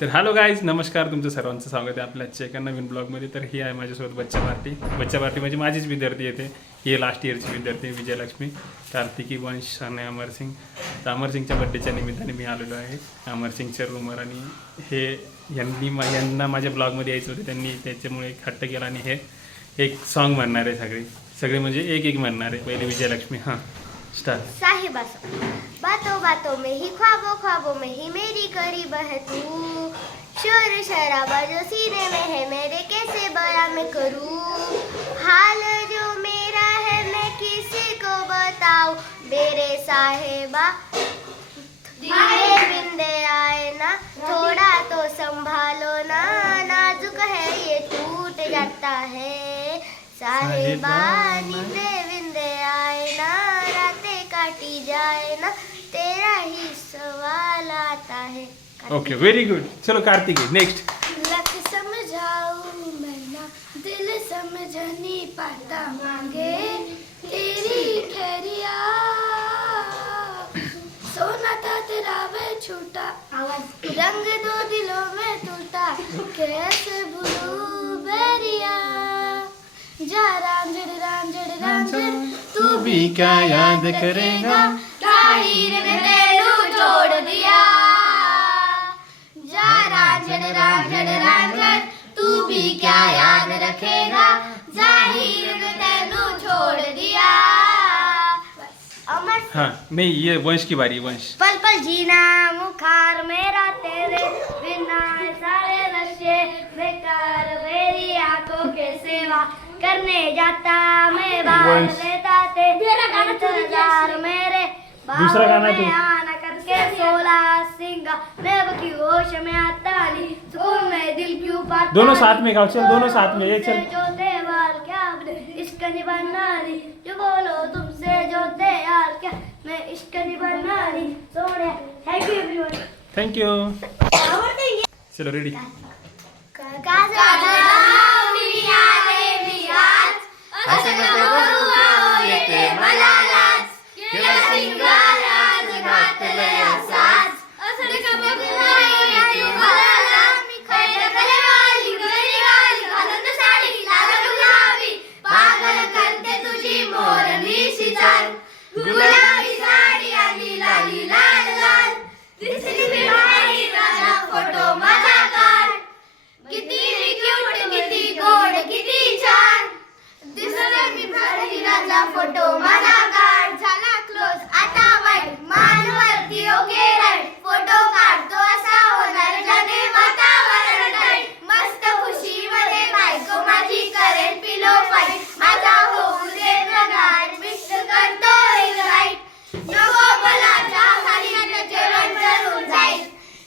तर hello guys, नमस्कार. तुमचं सर्वांचं स्वागत आहे आपल्या आजच्या एका नवीन ब्लॉगमध्ये. तर ही आहे माझ्यासोबत बच्चा पार्टी म्हणजे माझीच विद्यार्थी येते. ही लास्ट इयरची विद्यार्थी विजयलक्ष्मी, कार्तिकी, वंश आणि अमरसिंग. तर अमरसिंगच्या बड्डेच्या निमित्ताने मी आलेलो आहे अमरसिंगच्या रूमवर. आणि हे यांना माझ्या ब्लॉगमध्ये यायचं होतं, त्यांनी त्याच्यामुळे एक हट्ट केला आणि हे एक सॉन्ग म्हणणार आहे. सगळे म्हणजे एक म्हणणार आहे. पहिले विजयलक्ष्मी. हां, स्टार्ट. साहिबा बातों बातों में ही ख्वाबों ख्वाबों में ही मेरी करीब है तू, शोर शराबा जो सीने में है मेरे कैसे बयां मैं करूं, हाल जो मेरा है मैं किसी को बताऊं, मेरे साहिबा धीरे बिंदे आए ना, थोड़ा तो संभालो ना, नाजुक है ये टूट जाता है, साहिबा नींदे बिंदे आए ना, रातें काटी जाए ना, तेरा ही सवाल आता है. Okay, very good. चलो कार्तिकी, नेक्स्ट. लख समझाऊं मैं ना, दिल समझ नहीं पाता मांगे तेरी खैरिया, सोना था तेरा वे छूटा, रंग दो दिलों में टूटा, कैसे भूलूं बेरिया, जा रांझड़ तू भी क्या याद करेगा, ताहिर ने तेरू छोड़ दिया, जा रांझड़ तू भी क्या याद रखेगा, जाहिर ने तेरू छोड़ दिया. अमर हाँ नहीं, ये वंश की बारी. वंश. पल पल जीना मुखार मेरा तेरे बिना, सारे नशे बेकार मेरी आंखों के सेवा करने जाता मैं बाहर रहता तेरा इंतजार मेरे दूसरा गाना तो आना करके 16 सिंगा मैं बकी होश में आता नहीं, सुकून में दिल क्यों पाता. दोनों साथ में गाओ. चल दोनों साथ में. एक चल. जो तेवाल क्या इश्क निभाना नहीं, जो बोलो तुमसे जो तैयार क्या मैं इश्क निभाना नहीं, सोने. Thank you everyone. Thank you. चलो रेडी. गुलाबी साडी आणि लाली लाल लाल, दिसली बिहारी राजा फोटो माझा काढ, किती क्यूट किती गोड किती छान, दिसली बिहारी राजा फोटो माझा काढ, झाला क्लोज आता वाईट मानवरती ओके राईट, फोटो काढतो असा होणार जाणे वातावरण टाईट, मस्त खुशी मध्ये बायको माझी करेल पिलो फाईट, माझा होऊ दे गाड मिक्स करतो राईट, नको मला खाली जेवण करून जाईल,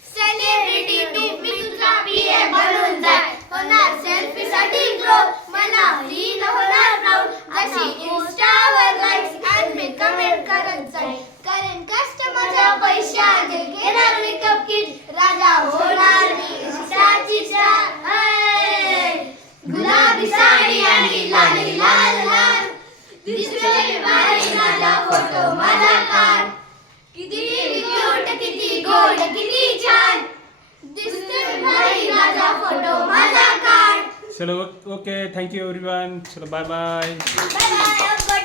सेलिब्रिटी तू मी तुझा पीए बनून जाईल, होणार सेल्फी साठी ग्रो मला रील होणार प्राऊड, जशी इंस्टावर लाईक्स आणि मी कमेंट करत जाईल, कारण कस्टमरच्या पैशाने घेणार मेकअप किट, राजा होणार मी इंस्टाची स्टार, गुलाबी साडी आणि लाली लाल लाल, दिसले भारी माझा फोटो माझा काढ, किती क्यूट किती गोड किती छान, दिसले भारी माझा फोटो माझा काढ. चलो ओके, थँक यू एवरीवन. चलो बाय बाय. Bye bye.